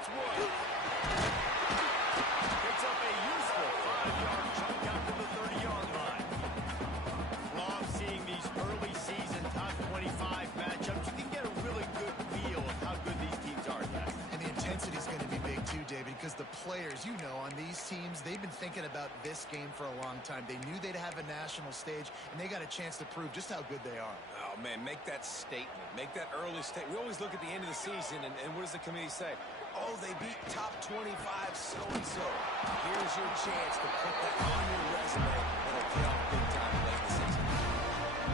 It's Woods. Picks up a useful 5-yard chunk out to the 30-yard line. Love seeing these early season top 25 matchups. You can get a really good feel of how good these teams are, guys. And the intensity is going to be big too, David, because the players, you know, on these teams, they've been thinking about this game for a long time. They knew they'd have a national stage, and they got a chance to prove just how good they are. Oh, man, make that statement. Make that early statement. We always look at the end of the season, and what does the committee say? Oh, they beat top 25 so-and-so. Here's your chance to put that on your resume. It'll pay off big time late in the season.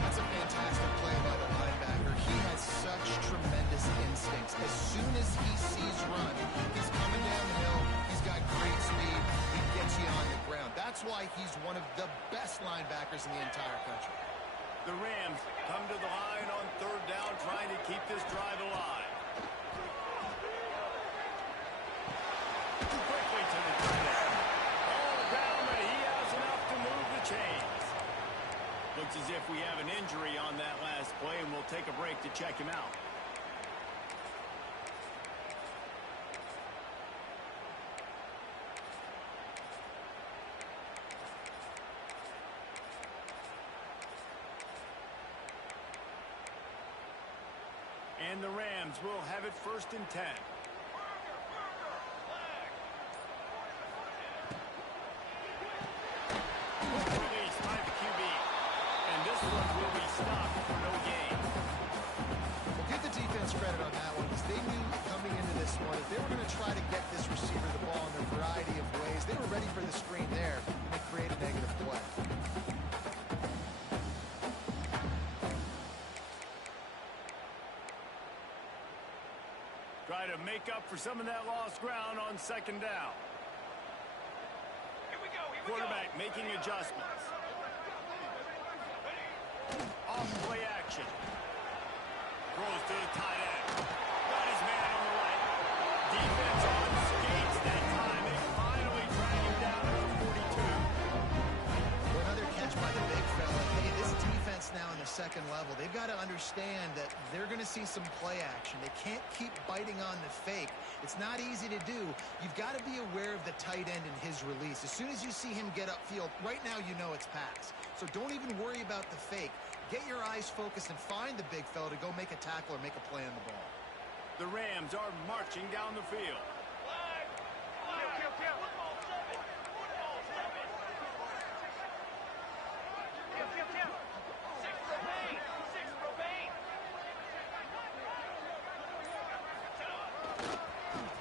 That's a fantastic play by the linebacker. He has such tremendous instincts. As soon as he sees run, he's coming down the hill. He's got great speed. He gets you on the ground. That's why he's one of the best linebackers in the entire country. The Rams come to the line on third down, trying to keep this drive alive. Too quickly to the tight end. All down, but he has enough to move the chains. Looks as if we have an injury on that last play, and we'll take a break to check him out. And the Rams will have it 1st and 10. Release by the QB. And this one will be stopped for no gain. Well, give the defense credit on that one, because they knew coming into this one, if they were going to try to get this receiver the ball in a variety of ways, they were ready for the screen there and create a negative play. Try to make up for some of that lost ground on 2nd down. Here we go. Quarterback making adjustments. Off play action. Throws to the tight end. Got his man on the right. Defense on skates that time. They finally drag him down to the 42. Well, another catch by the big fella. Hey, this defense now in the 2nd level, they've got to understand that they're going to see some play action. They can't keep biting on the fake. It's not easy to do. You've got to be aware of the tight end and his release. As soon as you see him get upfield, right now you know it's pass. So don't even worry about the fake. Get your eyes focused and find the big fella to go make a tackle or make a play on the ball. The Rams are marching down the field.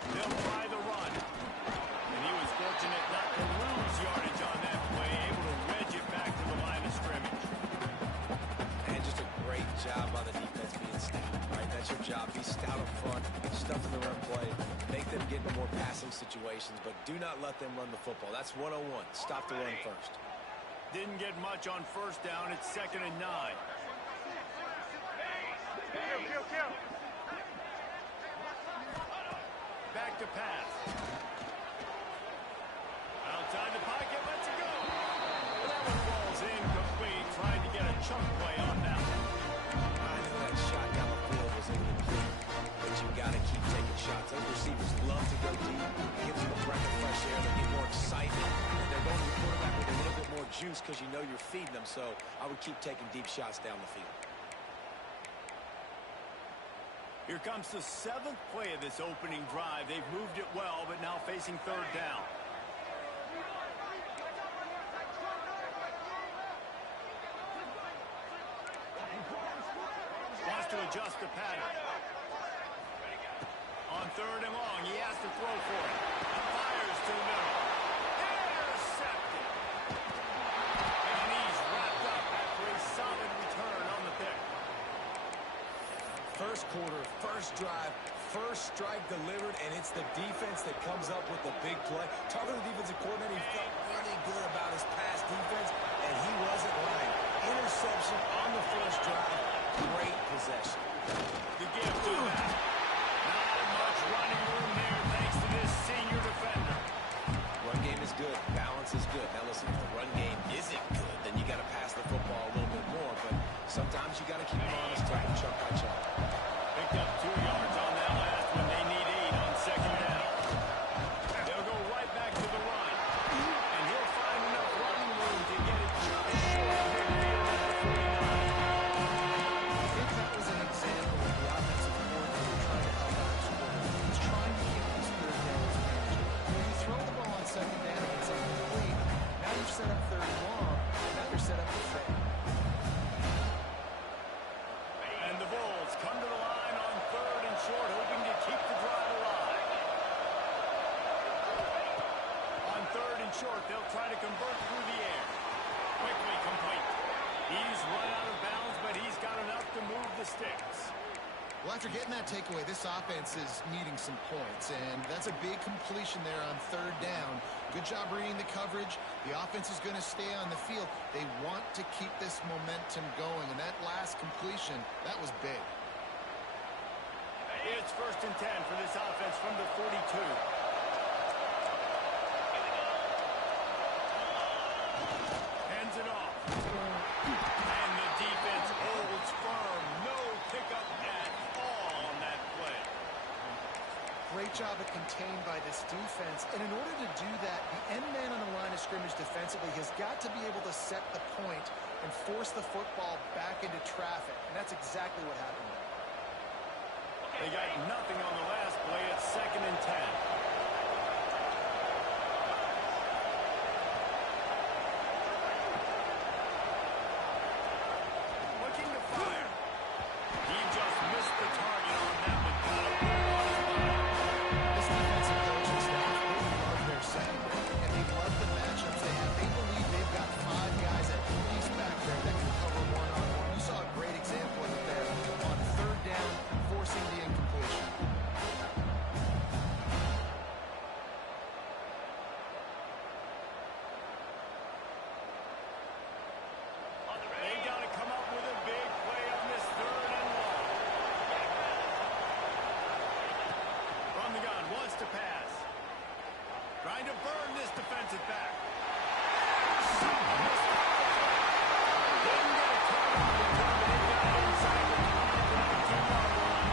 They'll try the run. And he was fortunate not to lose yardage on that play, able to wedge it back to the line of scrimmage. And just a great job by the defense being stout, right? That's your job. Be stout up front, stuff in the run play, make them get into more passing situations, but do not let them run the football. That's 101. Stop the run first. Didn't get much on 1st down. It's 2nd and 9. Back to pass. Outside the pocket, lets it go. Well, that one falls incomplete, trying to get a chunk play on that one. I know that shot down the field was incomplete, but you got to keep taking shots. Those receivers love to go deep. It gives them a breath of fresh air. They get more excitement, and they're going to the quarterback with a little bit more juice because you know you're feeding them. So I would keep taking deep shots down the field. Here comes the 7th play of this opening drive. They've moved it well, but now facing 3rd down. Wants to adjust the pattern. On 3rd and long, he has to throw for it. Fires to the middle. Intercepted. And he's wrapped up after a solid return on the pick. First quarter, first drive, first strike delivered, and it's the defense that comes up with the big play. Talking to the defensive coordinator, he felt really good about his pass defense, and he wasn't lying. Interception on the first drive, great possession. The give to that. Not much running room there thanks to this senior defender. Run game is good. Balance is good. Now listen, if the run game isn't good, then you got to pass the football a little bit more, but sometimes you got to keep them honest, take them chunk by chunk. Picked up 2 yards on that last one. They need 8 on 2nd down. try to convert through the air. Quickly complete. He's run out of bounds, but he's got enough to move the sticks. Well, after getting that takeaway, this offense is needing some points, and that's a big completion there on third down. Good job reading the coverage. The offense is going to stay on the field. They want to keep this momentum going, and that last completion, that was big. It's 1st and 10 for this offense from the 42. Hands it off. And the defense holds firm. No pickup at all on that play. Great job of contained by this defense. And in order to do that, the end man on the line of scrimmage defensively has got to be able to set the point and force the football back into traffic. And that's exactly what happened there. They got nothing on the last play. It's 2nd and 10. Looking to fire. He just missed the target on that one. This defensive coaching staff really love their secondary, and they love the matchups they have. They believe they've got 5 guys at least back there that can cover one-on-one. You saw a great example of it there on third down, forcing the incompletion. They got to come up with a big play on this 3rd and long. From the gun, wants to pass. Trying to burn this defensive back. Didn't get a turn on the return, but he got inside the 19-yard line.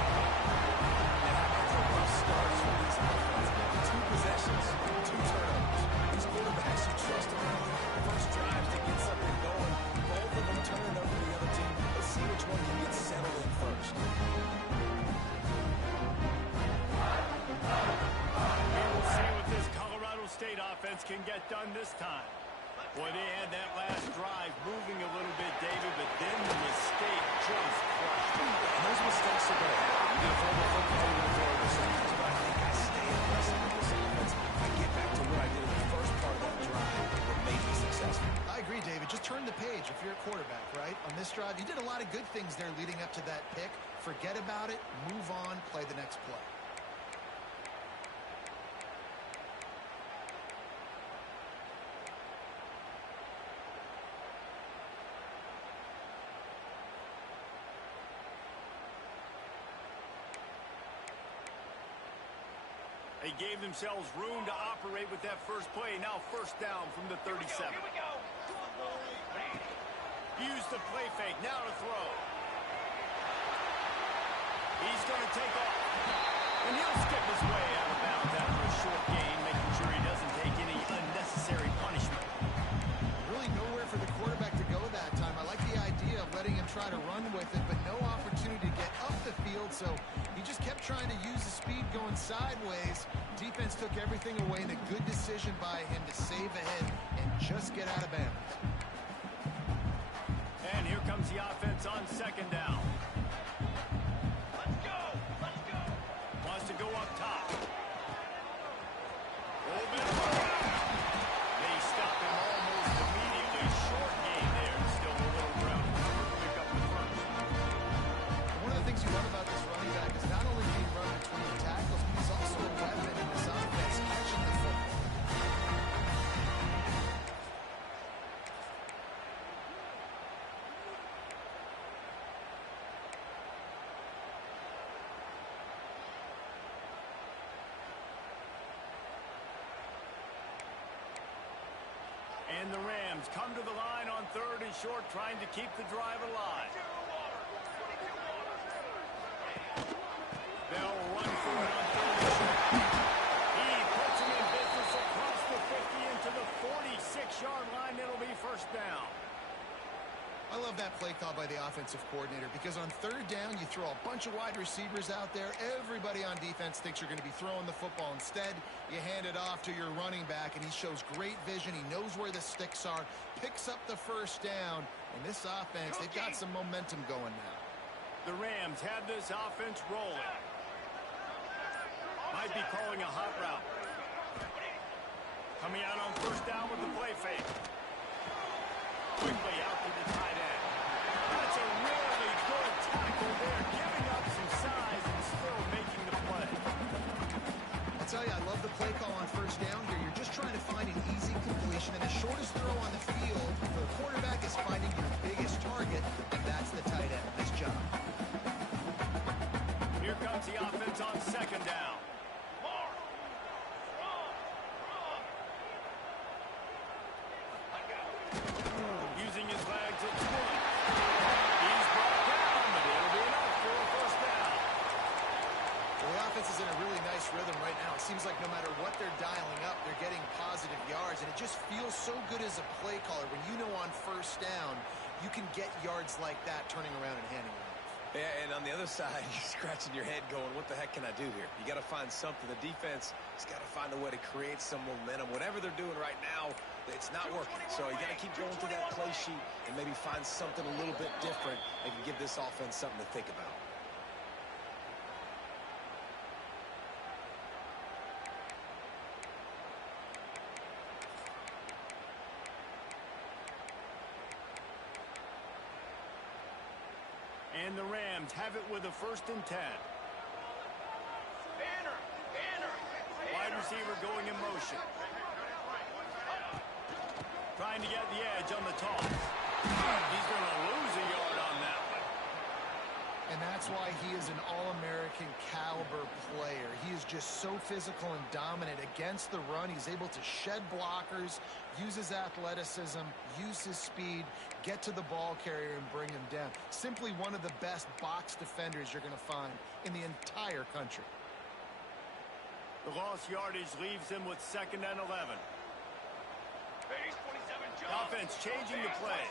It's a rough start for these offenses. 2 possessions, 2 turnovers. These quarterbacks, you trust them early. First drives to get something going. Both of them turn over to the other team. Let's see which one can get settled in first. We will see what this Colorado State offense can get done this time. Boy, they had that last drive moving a little bit, David, but then the mistake just crushed them. And those mistakes are going to happen. You're going to throw the football, you're going to throw interceptions. But I think I stay aggressive with this offense. I get back to what I did in the first part of that drive that made me successful. I agree, David. Just turn the page if you're a quarterback, right? On this drive, you did a lot of good things there leading up to that pick. Forget about it, move on, play the next play. They gave themselves room to operate with that first play. Now 1st down from the 37. Use the play fake. Now to throw. He's going to take off. And he'll skip his way out of bounds after a short gain, making sure he doesn't take any unnecessary punishment. Really nowhere for the quarterback to go that time. I like the idea of letting him try to run with it, but no opportunity to get up the field, so he just kept trying to use the speed going sideways. Defense took everything away, and a good decision by him to save ahead and just get out of bounds. And here comes the offense on 2nd down. Let's go! Let's go! Wants to go up top. They stop him almost immediately. Short gain there. Still a little ground to pick up the first. One of the things you love about this running back is not only being run between the tackles, but he's also a weapon in this offense, catching the football. And the Rams come to the line on 3rd and short, trying to keep the drive alive. They'll run for it on 3rd and short. He puts him in business across the 50 into the 46-yard line. It'll be 1st down. I love that play call by the offensive coordinator because on 3rd down, you throw a bunch of wide receivers out there. Everybody on defense thinks you're going to be throwing the football. Instead, you hand it off to your running back, and he shows great vision. He knows where the sticks are, picks up the 1st down. And this offense, they've got some momentum going now. The Rams have this offense rolling. Might be calling a hot route. Coming out on first down with the play fake. Quickly out to the tight end. That's a really good tackle there, giving up some size and still making the play. I'll tell you, I love the play call on first down here. You're just trying to find an easy completion, and the shortest throw on the field for the quarterback is finding your biggest target, and that's the tight end. Nice job. Here comes the offense on second down. Using his legs, it's one. He's brought down, but it'll be enough for a first down. Well, the offense is in a really nice rhythm right now. It seems like no matter what they're dialing up, they're getting positive yards, and it just feels so good as a play caller when you know on first down you can get yards like that turning around and handing it off. Yeah, and on the other side, you're scratching your head going, what the heck can I do here? You got to find something. The defense has got to find a way to create some momentum. Whatever they're doing right now, it's not working. So you got to keep going through that play sheet and maybe find something a little bit different that can give this offense something to think about. And the Rams have it with a 1st and 10. Wide receiver going in motion. Trying to get the edge on the toss. He's going to lose a yard on that one. And that's why he is an All-American caliber player. He is just so physical and dominant against the run. He's able to shed blockers, use his athleticism, use his speed, get to the ball carrier and bring him down. Simply one of the best box defenders you're going to find in the entire country. The lost yardage leaves him with 2nd and 11. Offense changing the play.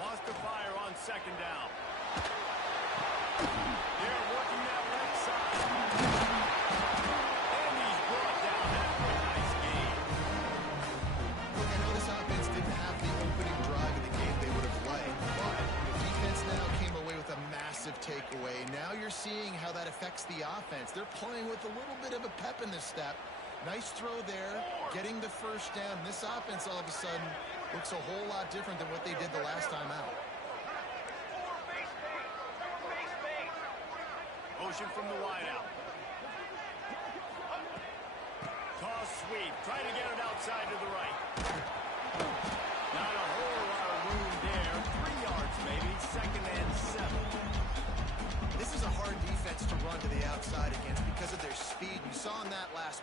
Lost the fire on 2nd down. They're working that left side. And he's brought down after a nice game. Look, I know this offense didn't have the opening drive of the game they would have liked, but the defense now came away with a massive takeaway. Now you're seeing how that affects the offense. They're playing with a little bit of a pep in the step. Nice throw there, getting the first down. This offense all of a sudden looks a whole lot different than what they did the last time out. Motion from the wideout. Toss sweep, trying to get it outside to the right. Not a whole lot of room there. 3 yards maybe, 2nd and 7. This is a hard defense to run to the outside against because of their speed. You saw in that last...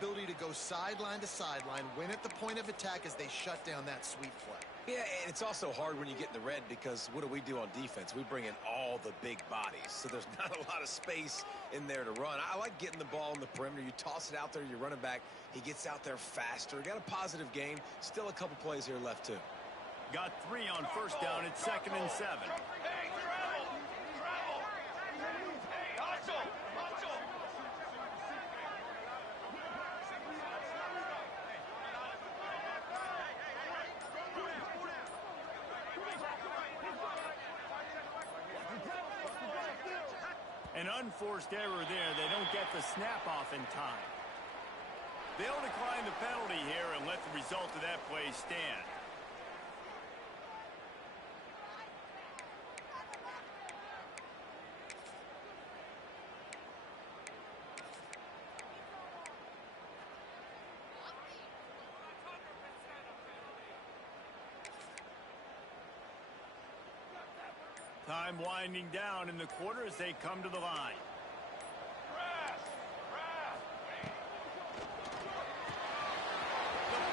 ability to go sideline to sideline, win at the point of attack as they shut down that sweep play. Yeah, and it's also hard when you get in the red because what do on defense? We bring in all the big bodies, so there's not a lot of space in there to run. I like getting the ball in the perimeter. You toss it out there, you're running back. He gets out there faster. Got a positive game. Still a couple plays here left, too. Got 3 on first down at 2nd and 7. An unforced error there. They don't get the snap off in time. They'll decline the penalty here and let the result of that play stand. Time winding down in the quarter as they come to the line.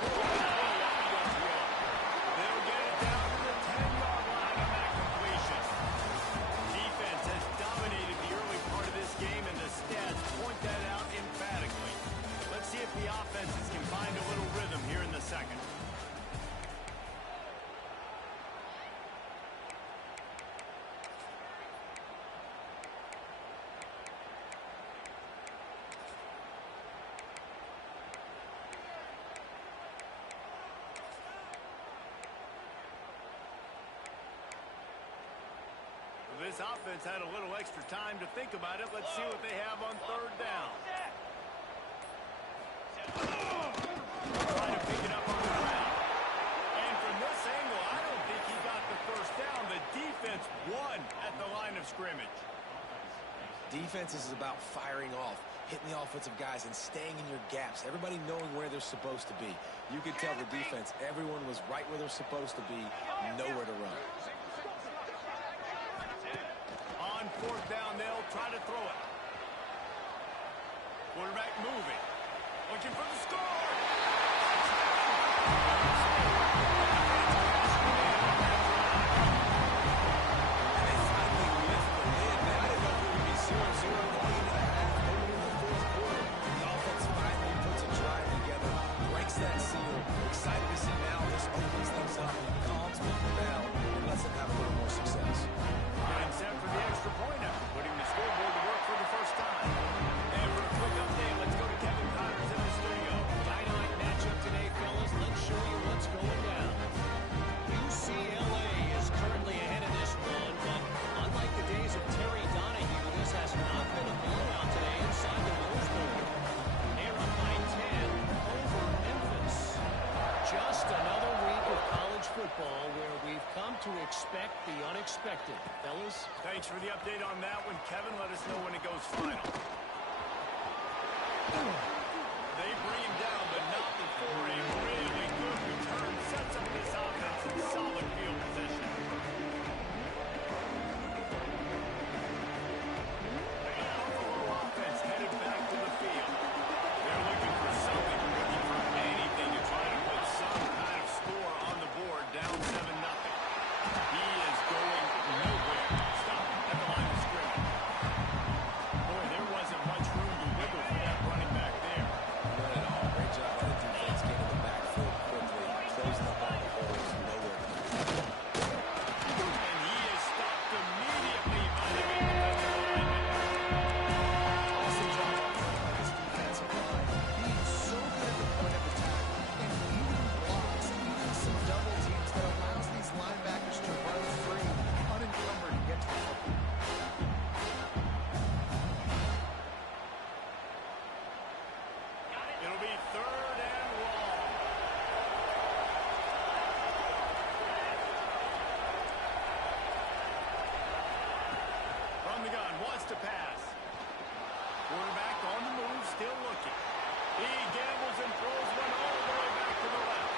The ball this offense had a little extra time to think about it. Let's see what they have on third down. Try to pick it up on the ground. And from this angle, I don't think he got the first down. The defense won at the line of scrimmage. Defense is about firing off, hitting the offensive guys and staying in your gaps. Everybody knowing where they're supposed to be. You could tell the defense, everyone was right where they're supposed to be, nowhere to run. On fourth down, they'll try to throw it. Quarterback moving. Looking for the score. That seal. Excited to see now this opens things up, calms people down, and lets them have a little more success. And set for the extra point after putting the scoreboard to work for the first time. And for a quick update, let's go to Kevin Connors in the studio. Dynamite matchup today, fellas. Let's show you what's going down. UCLA is currently ahead of this one, but unlike the days of Terry Donahue, this has not been a blowout today inside the Rose Bowl. They're up by 10 over Memphis. Just another week of college football where we've come to expect the unexpected. Fellas? Thanks for the update on that one, Kevin. Let us know when it goes final. They bring him down, but not before a really good return. Sets up this offense in solid field position. The Buffalo offense headed back to the field. They're looking for something, looking for anything to try to put some kind of score on the board, down 7-0. He is going nowhere. Stop at the line of scrimmage. Boy, there wasn't much room to wiggle for that running back there. Not at all. Great job by the defense getting the backfield quickly, closing up all the holes, nowhere to go. And he is stopped immediately by the big defensive lineman. Awesome job by this defensive line. Being so good at the point of attack and even blocks, even some double teams that allows these linebackers to run free, unencumbered and get to the football. It'll be third and long. From the gun, wants to pass. Quarterback on the move, still looking. He gambles and throws one all the way back to the left.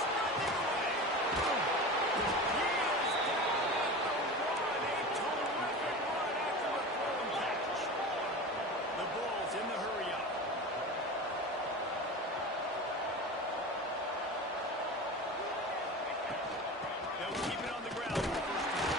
Sprinting away. He is down at the one. A terrific run after a throw and catch. The Bulls in the hurry-up. They'll keep it on the ground for the first time.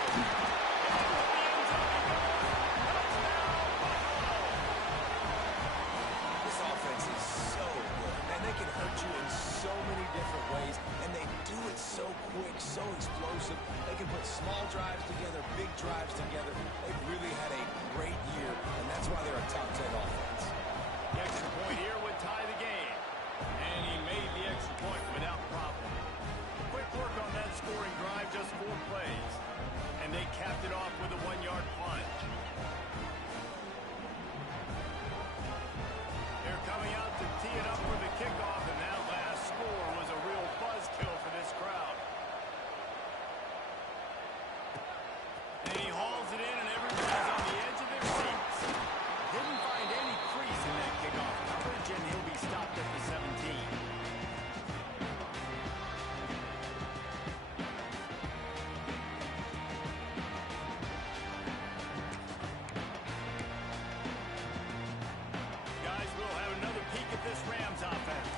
This offense is so good, and they can hurt you in so many different ways, and they do it so quick, so explosive. They can put small drives together, big drives together. They've really had a great year, and that's why they're a top 10 offense. The extra point here would tie the game. And he made the extra point without problem. Quick work on that scoring drive, just 4 plays. And they capped it off with a 1-yard plunge. They're coming out to tee it up for the kickoff, and that last score was a real buzzkill for this crowd. And he hauls it in, and everybody's on the edge of their seats. Didn't find any crease in that kickoff coverage, and he'll be stopped at the 17. Guys, we'll have another peek at this Rams offense.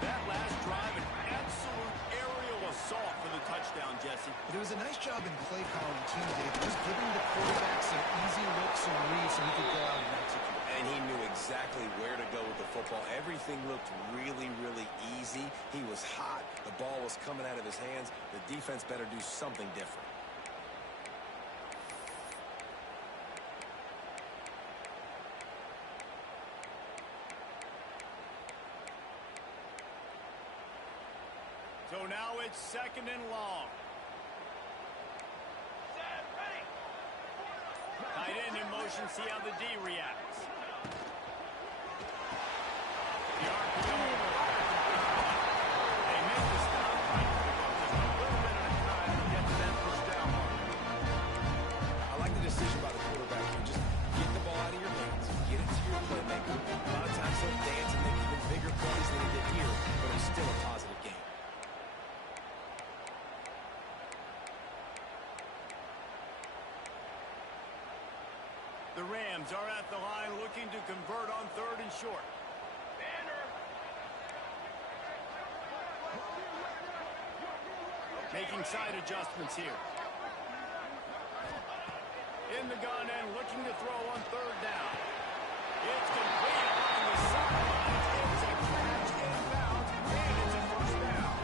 That last drive, an absolute aerial assault for the touchdown, Jesse. But it was a nice job in play calling too, Dave. Just giving the quarterback some easy looks and reads so he could go out and execute. And he knew exactly where to go with the football. Everything looked really, really easy. He was hot. The ball was coming out of his hands. The defense better do something different. So now it's second and long. Tight end in motion, see how the D reacts. The RPO they make the stop right. Just a little bit of time to get to that first down mark. I like the decision by the quarterback here. Just get the ball out of your hands. Get it to your playmaker. A lot of times he'll dance and make even bigger plays than he did here, but it's still a positive game. The Rams are at the line looking to convert on 3rd and short. Making side adjustments here. In the gun and looking to throw on 3rd down. It's complete along the sidelines. It's a catch inbounds, and it's a first down.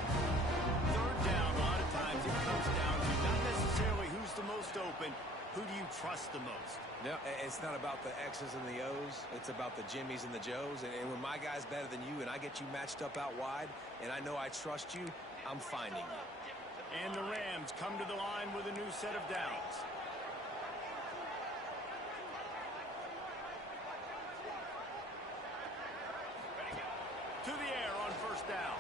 3rd down, a lot of times it comes down to not necessarily who's the most open, who do you trust the most? No, it's not about the X's and the O's. It's about the Jimmys and the Joes. And when my guy's better than you and I get you matched up out wide and I know I trust you, I'm finding you. And the Rams come to the line with a new set of downs. To the air on 1st down.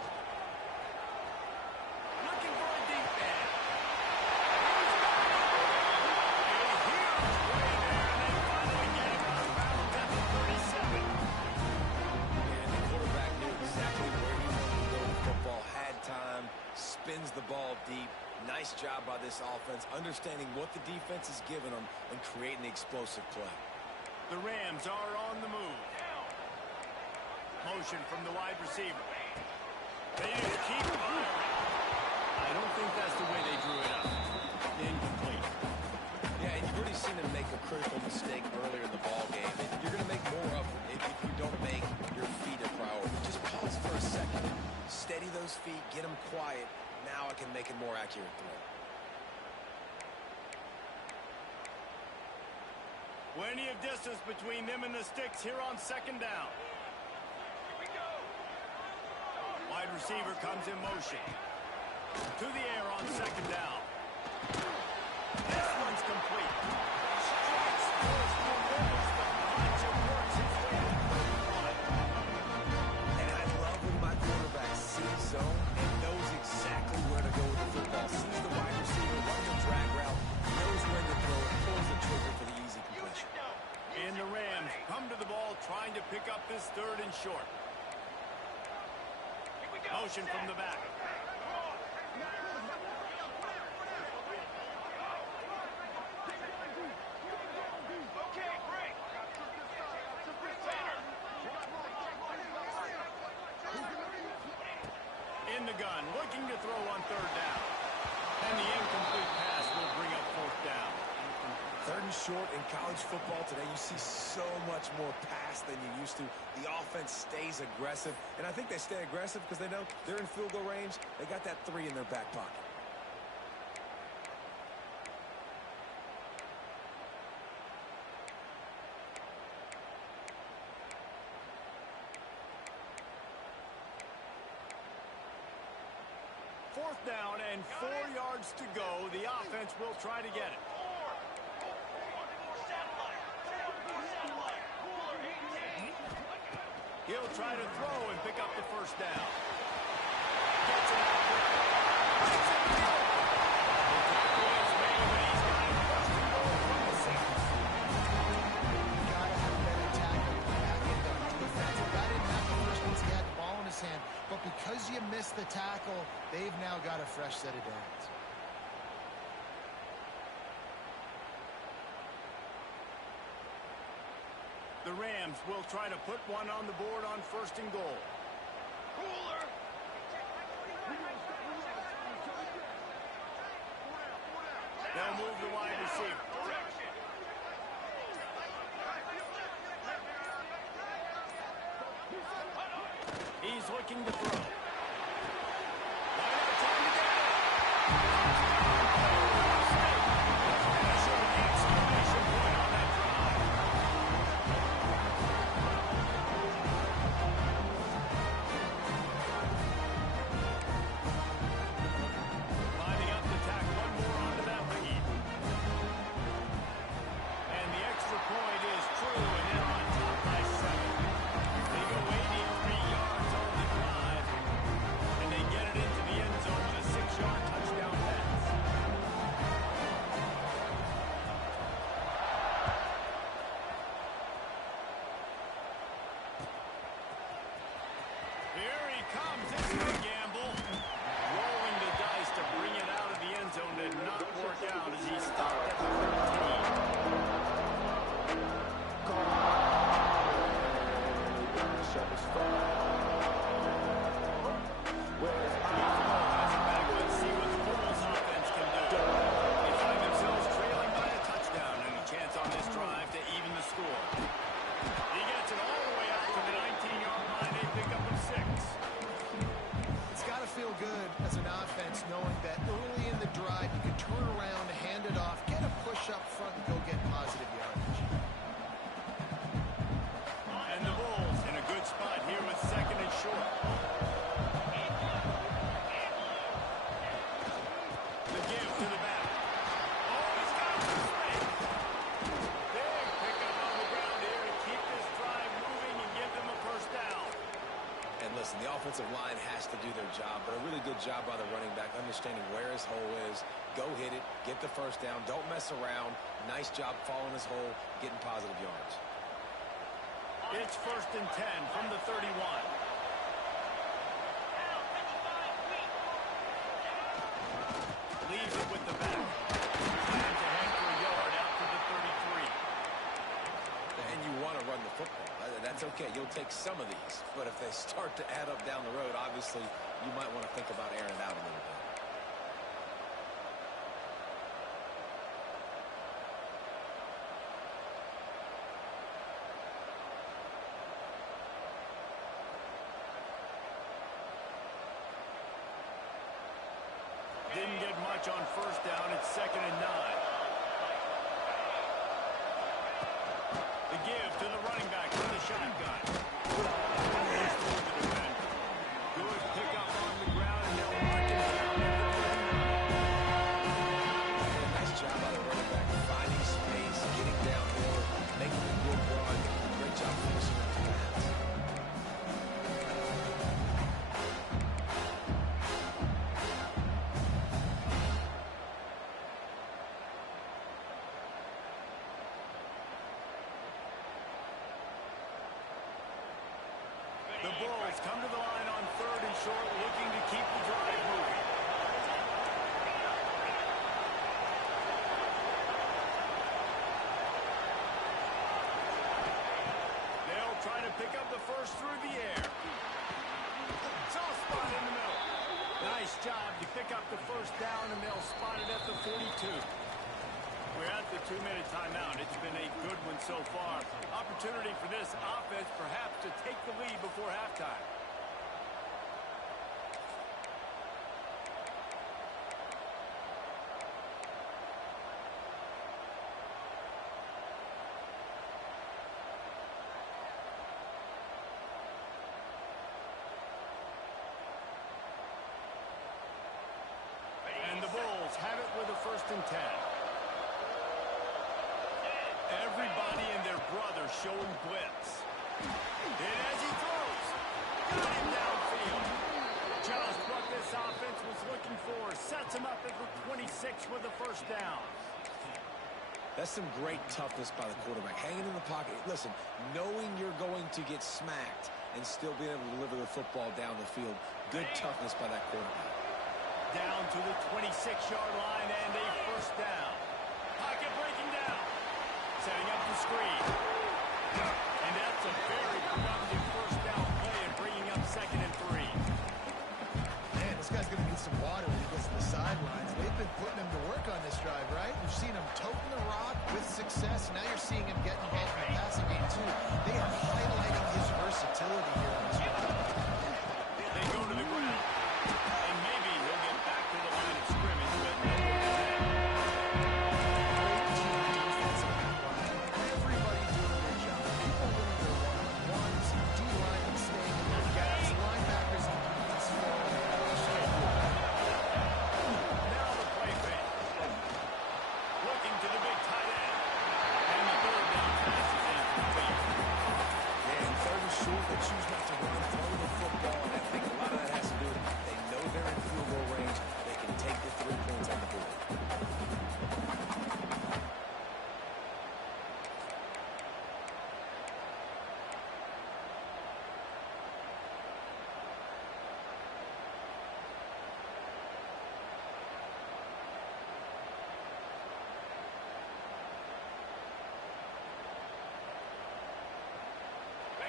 Looking for a deep man. A huge play there, and they finally get him out of bounds at the 37. And the quarterback knew exactly where he wanted to go with the football, had time, spins the ball deep. Nice job by this offense, understanding what the defense is giving them and creating the explosive play. The Rams are on the move. Motion from the wide receiver. They just keep firing. I don't think that's the way they drew it up. Incomplete. Yeah, and you've already seen them make a critical mistake earlier in the ball game. And you're going to make more of them if you don't make your feet a priority. Just pause for a second. Steady those feet. Get them quiet. Now I can make a more accurate throw. Plenty of distance between them and the sticks here on 2nd down. Wide receiver comes in motion. To the air on 2nd down. This one's complete. Strikes first, delivers the punch, and works his way to 31. And I love when my quarterback sees zone and knows exactly where to go with the football. Sees the wide receiver, runs a drag route, knows when to throw it, pulls the trigger for the easy completion. And the Rams come to the ball trying to pick up this 3rd and short. Motion from the back. In the gun, looking to throw on 3rd down. And the incomplete pass will bring up 4th down. 3rd and short in college football today, you see so much more pass than you used to. The offense stays aggressive, and I think they stay aggressive because they know they're in field goal range. They got that 3 in their back pocket. Fourth down and 4 yards to go. The offense will try to get it. He'll try to throw and pick up the 1st down. Gets it out quickly. Gets it out. The tackle is made, but he's got it 1st and goal from the 6. You gotta have a better tackle at the back end on defense. The guy didn't have the first once he had the ball in his hand, but because you missed the tackle, they've now got a fresh set of downs. The Rams will try to put one on the board on 1st and goal. They'll move the wide receiver. He's looking to throw. Right on time to get it. Exclamation point on that drive. Lining up to tack one more onto that lead. And the good as an offense knowing that early in the drive you can turn around, hand it off, get a push up front, and go get positive yardage. And the Bulls in a good spot here with second and short. The give to the back. Oh, he's got it. Big pickup on the ground here to keep this drive moving and give them a first down. And listen, the offensive line has to do their job, but a really good job by the running back, understanding where his hole is. Go hit it, get the first down, don't mess around. Nice job following his hole, getting positive yards. It's first and 10 from the 31. Leaves it with the back. Plans ahead for a yard out to the 33. And you want to run the football. That's okay. You'll take some of these. But if they start to add up down the road, obviously you might want to think about airing it out a little bit. Didn't get much on first down. It's second and 9. The give to the running back from the shotgun. Goes through the defender. Good pickup on the ground, and they'll mark him down at the 39. Nice job by the running back, finding space, getting downhill, making a good run. Great job finishing up the pass. The Bulls come to the line on third and short, looking to keep the drive moving. They'll try to pick up the first through the air. Soft spot in the middle. Nice job to pick up the first down, and they'll spot it at the 42. We're at the 2-minute timeout. It's been a good one so far. Opportunity for this offense perhaps to take the lead before halftime. And the Bulls have it with a first and 10. Everybody and their brother showing blitz. And as he throws, got him downfield. Just what this offense was looking for. Sets him up at the 26 with the first down. That's some great toughness by the quarterback. Hanging in the pocket. Listen, knowing you're going to get smacked and still being able to deliver the football down the field. Good toughness by that quarterback. Down to the 26-yard line and a first down. Pocket breaking down. Setting up the screen. And that's a very productive first down play and bringing up second and 3. Man, this guy's going to need some water when he gets to the sidelines. They've been putting him to work on this drive, right? You've seen him toting the rock with success. Now you're seeing him get involved in the passing game, too. They are highlighting his versatility here on this drive. They go to the ground. And maybe he'll get back to the line of scrimmage, but no more than that. Everybody doing their job. People winning their one-on-ones, D-line staying in their gaps, linebackers and defense forward. Now the play fake. Looking to the big tight end. And the third down pass is incomplete. Yeah, and third and short, they choose not to run, throw the football, and I think a lot of that has to do with they know they're in field goal range. They can take the 3 points on the board.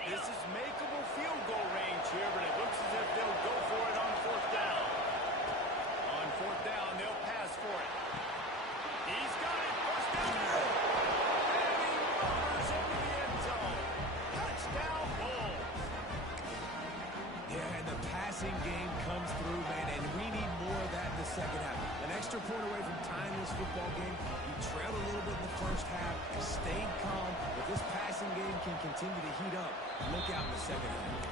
This is makeable field goal range here, but it looks as if they'll go for it on fourth down. On fourth down, they'll pass for it. He's got it. First down. And he runners into the end zone. Touchdown, Bulls. Yeah, and the passing game comes through, man, and we football game. You trailed a little bit in the first half, stayed calm. If this passing game can continue to heat up, look out in the second half.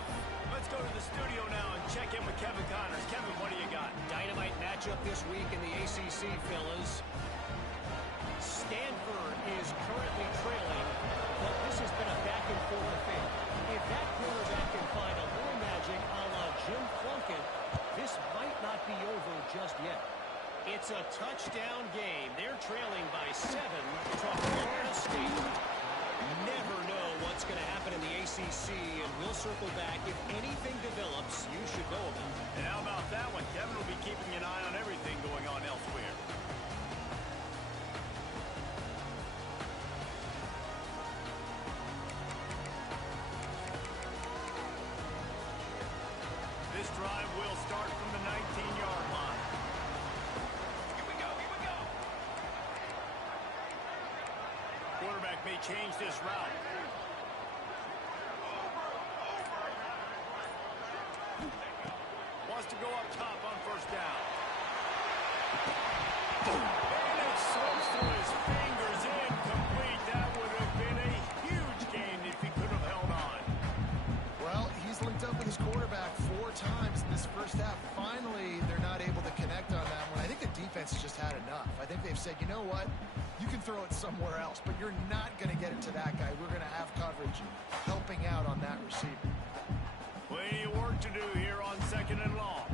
Let's go to the studio now and check in with Kevin Connors. Kevin, what do you got? Dynamite matchup this week in the ACC, fellas. Stanford is currently trailing, but this has been a back-and-forth affair. If that quarterback can find a little magic a la Jim Plunkett, this might not be over just yet. It's a touchdown game. They're trailing by 7 to Florida State. Never know what's going to happen in the ACC, and we'll circle back. If anything develops, you should know about it. And how about that one? Kevin will be keeping an eye on everything going on elsewhere. This drive will start from the 19-yard line. Here we go, here we go. Quarterback may change this route. Wants to go up top on first down. And it slips through his fingers, incomplete. That would have been a huge gain if he could have held on. Well, he's linked up with his quarterback 4 times in this first half. Finally, they're not able to connect on that one. I think the defense has just had enough. I think they've said, you know what? You can throw it somewhere else, but you're not going to get it to that guy. We're going to have coverage helping out on that receiver. Plenty of work to do here on 2nd and long.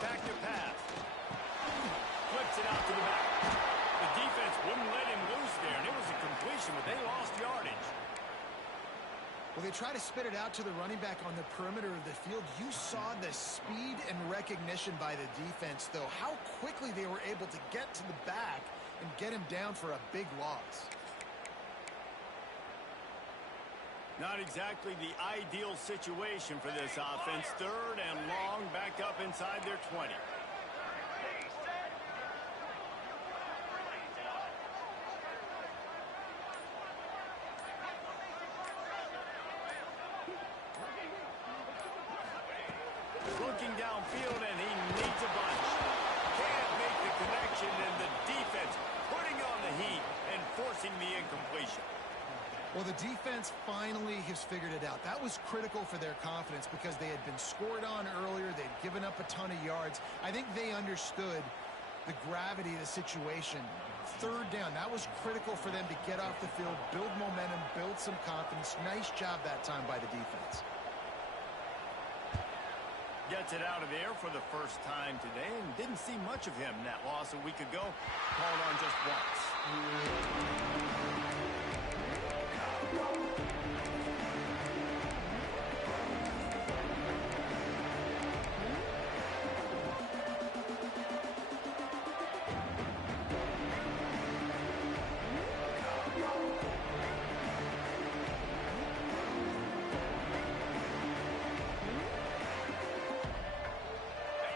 Back to pass. Flips it out to the back. The defense wouldn't let him loose there, and it was a completion, but they lost yardage. Well, they try to spit it out to the running back on the perimeter of the field. You saw the speed and recognition by the defense, though. How quickly they were able to get to the back and get him down for a big loss. Not exactly the ideal situation for this offense. 3rd and long, back up inside their 20. Looking downfield, and he needs a bunch. Can't make the connection, and the defense putting on the heat and forcing the incompletion. Well, the defense finally has figured it out. That was critical for their confidence because they had been scored on earlier. They'd given up a ton of yards. I think they understood the gravity of the situation. 3rd down, that was critical for them to get off the field, build momentum, build some confidence. Nice job that time by the defense. Gets it out of there for the first time today, and didn't see much of him in that loss a week ago. Called on just once.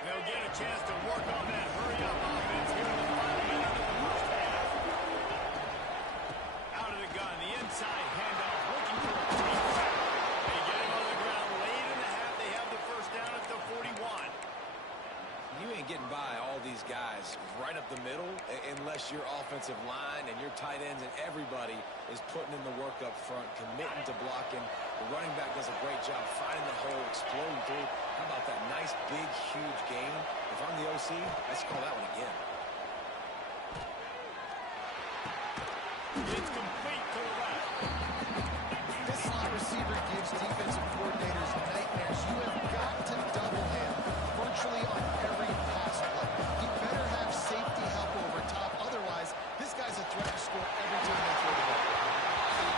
They'll get a chance to work on that hurry-up offense here in the final minute of the first half. Out of the gun, the inside handoff, looking for a deep sack. They get him on the ground late in the half. They have the first down at the 41. You ain't getting by all these guys right up the middle unless your offensive line and your tight ends and everybody is putting in the work up front, committing to blocking. The running back does a great job finding the hole, exploding through. How about that nice, big, huge gain? If I'm the OC, let's call that one again. It's complete to the left. This slot receiver gives defensive coordinators nightmares. You have got to double him virtually on every pass play. He better have safety help over top. Otherwise, this guy's a threat to score every time they throw the ball.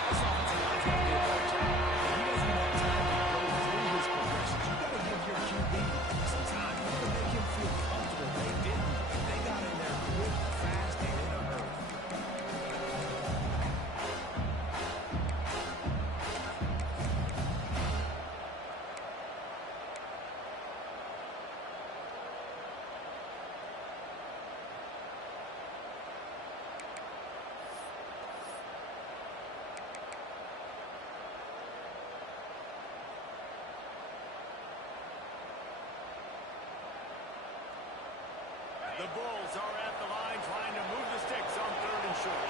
This offensive line is going to be a better job. He doesn't have time to go through his progressions. You got to give your QB some time. You got to make him feel comfortable. They didn't. They got it Defenders are at the line trying to move the sticks on 3rd and short.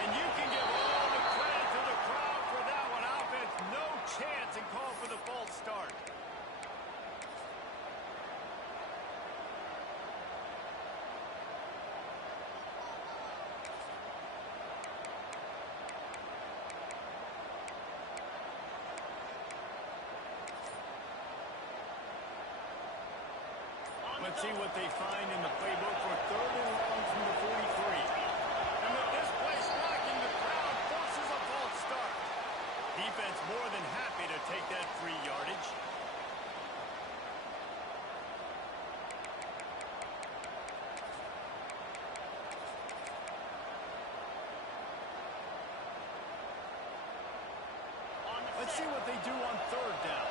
And you can give all the credit to the crowd for that one. Offense, no chance, and call for the false start. Let's see what they find in the playbook for 3rd and long from the 43. And with this play blocking, the crowd forces a false start. Defense more than happy to take that free yardage. Let's see what they do on 3rd down.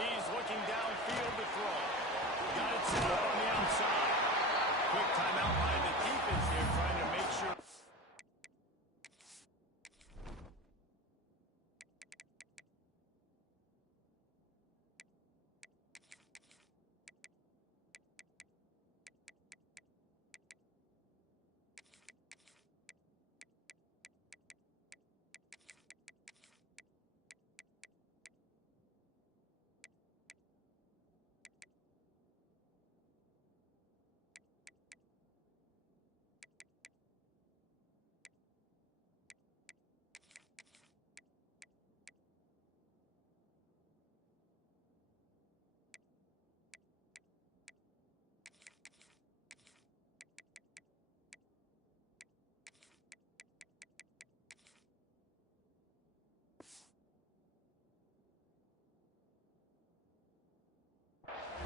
He's looking downfield to throw. Got it set up on the outside. Quick timeout by the defense here, trying to make sure.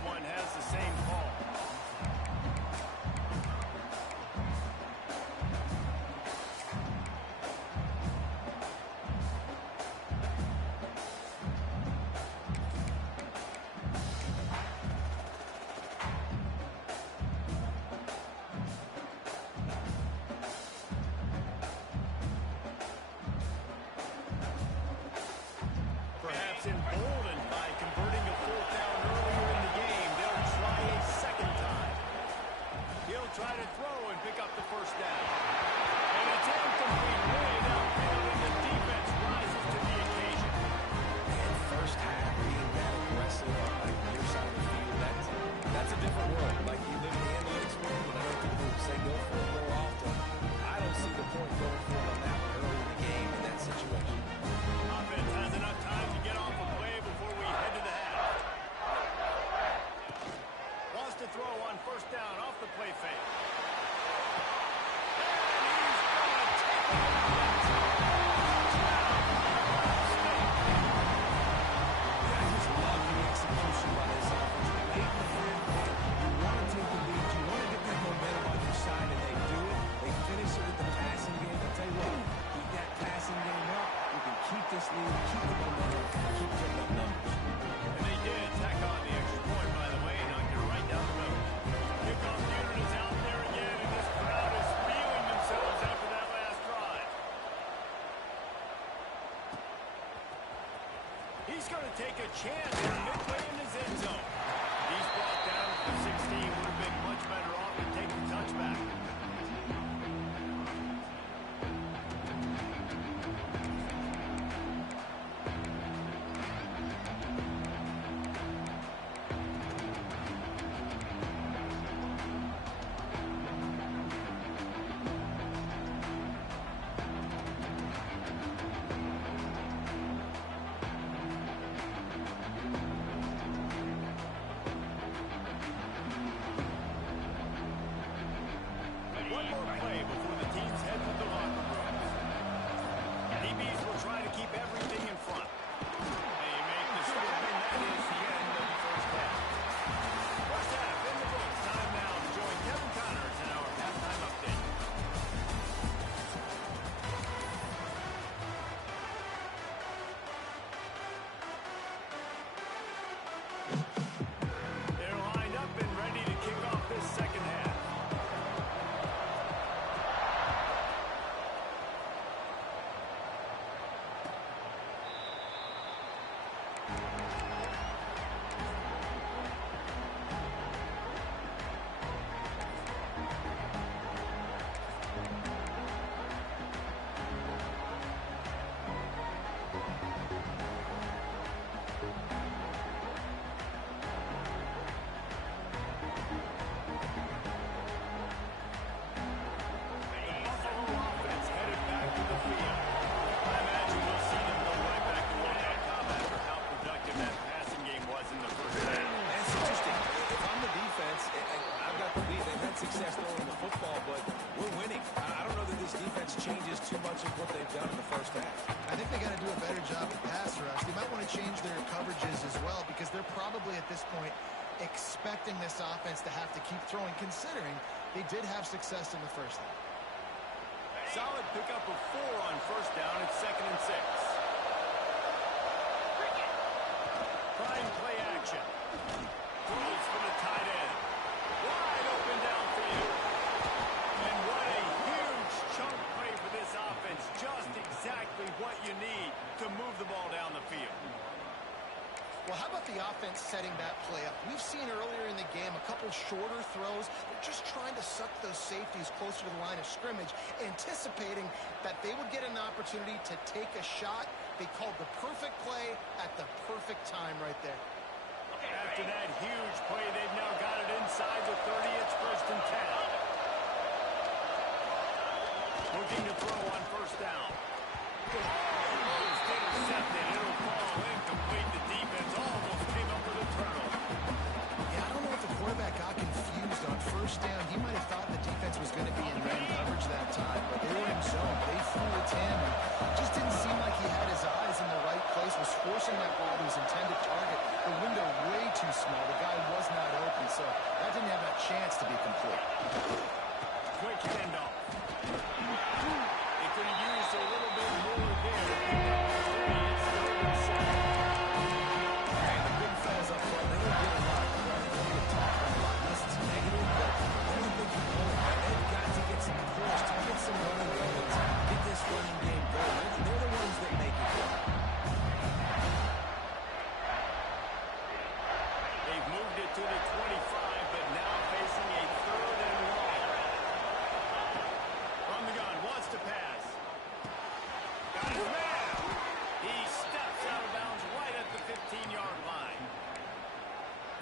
One has the same call. Perhaps emboldened by converting a 4th down earlier in the game, they'll try a second time. He'll try to throw and pick up the 1st down. And it's incomplete way downfield, and the defense rises to the occasion. And first half being that aggressive on like your side of the field, that's a different world. Like you live in the analytics world, and I know people say go for it more often. I don't see the point going for it on that one early in the game in that situation. Offense has enough time to get off a play before we head to the half. Wants to throw on 1st down off the play fake. I just love the execution by this offense. Late in the third quarter, you want to take the lead, you want to get that momentum on your side, and they do it. They finish it with the passing game. I'll tell you what, keep that passing game up. We can keep this lead, keep the momentum, keep putting up numbers. And they did tack on the extra point, by the way, knocked it right down the middle. Kickoff unit is out there again, and this crowd is feeling themselves after that last drive. He's going to take a chance midway in his end zone. He's brought down to the 16. Would have been much better off to take the touchback. change their coverages as well because they're probably at this point expecting this offense to have to keep throwing, considering they did have success in the first half. Solid pickup of 4 on first down. It's 2nd and 6. Prime play action. Throws for the tight end. Wide open downfield. And what a huge chunk play for this offense. Just exactly what you need to move the ball down the field. Well, how about the offense setting that play up? We've seen earlier in the game a couple shorter throws. They're just trying to suck those safeties closer to the line of scrimmage, anticipating that they would get an opportunity to take a shot. They called the perfect play at the perfect time right there. After that huge play, they've now got it inside the 30. It's 1st and 10. Looking to throw on first down. Almost intercepted. It'll fall incomplete. The defense almost came up with a turnover. Yeah, I don't know if the quarterback got confused on first down. He might have thought the defense was going to be in man coverage that time, but they were in zone. They flew at him. It just didn't seem like he had his eyes in the right place, was forcing that ball to his intended target. The window way too small. The guy was not open, so that didn't have a chance to be complete. Quick handoff. They could have used a little bit more there. It's 3rd and 7. And the big fellas up front, they don't get a lot of credit. They get talked about a lot unless it's negative, but they're the big component. They've got to get some push, to get some running going, get this running game going. They're the ones that make it go. They've moved it to the 25, but now facing a 3rd and long. From the gun, wants to pass. Got his man. He steps out of bounds right at the 15-yard line.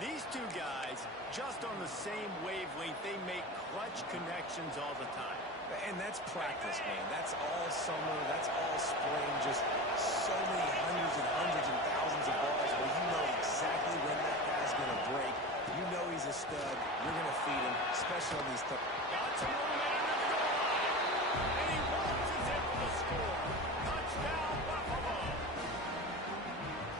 These two guys, just on the same wavelength, they make clutch connections all the time. And that's practice, man. That's all summer. That's all spring. Just so many hundreds and thousands of balls where you know exactly when that guy's going to break. You know he's a stud. You're going to feed him, especially on these Got some movement under the goal line. And he launches in for the score. Touchdown, Buffalo.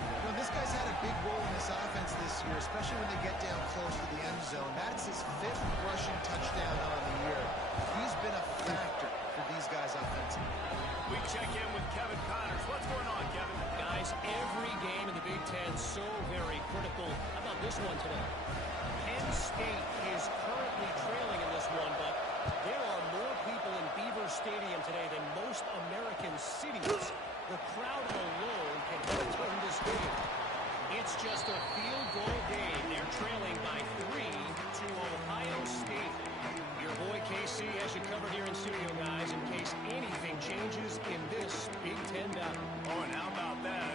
You know, this guy's had a big role in this offense this year, especially when they get down close to the end zone. That's his 5th rushing touchdown on the year. He's been a factor for these guys offensively. We check in with Kevin Connors. What's going on, Kevin? Guys, every game in the Big Ten so very critical. How about this one today? Penn State is currently trailing in this one, but there are more people in Beaver Stadium today than most American cities. The crowd alone can help turn this game. It's just a field goal game. They're trailing by 3 to Ohio State. Your boy KC has you covered here in studio, guys, in case anything changes in this Big Ten battle. Oh, and how about that?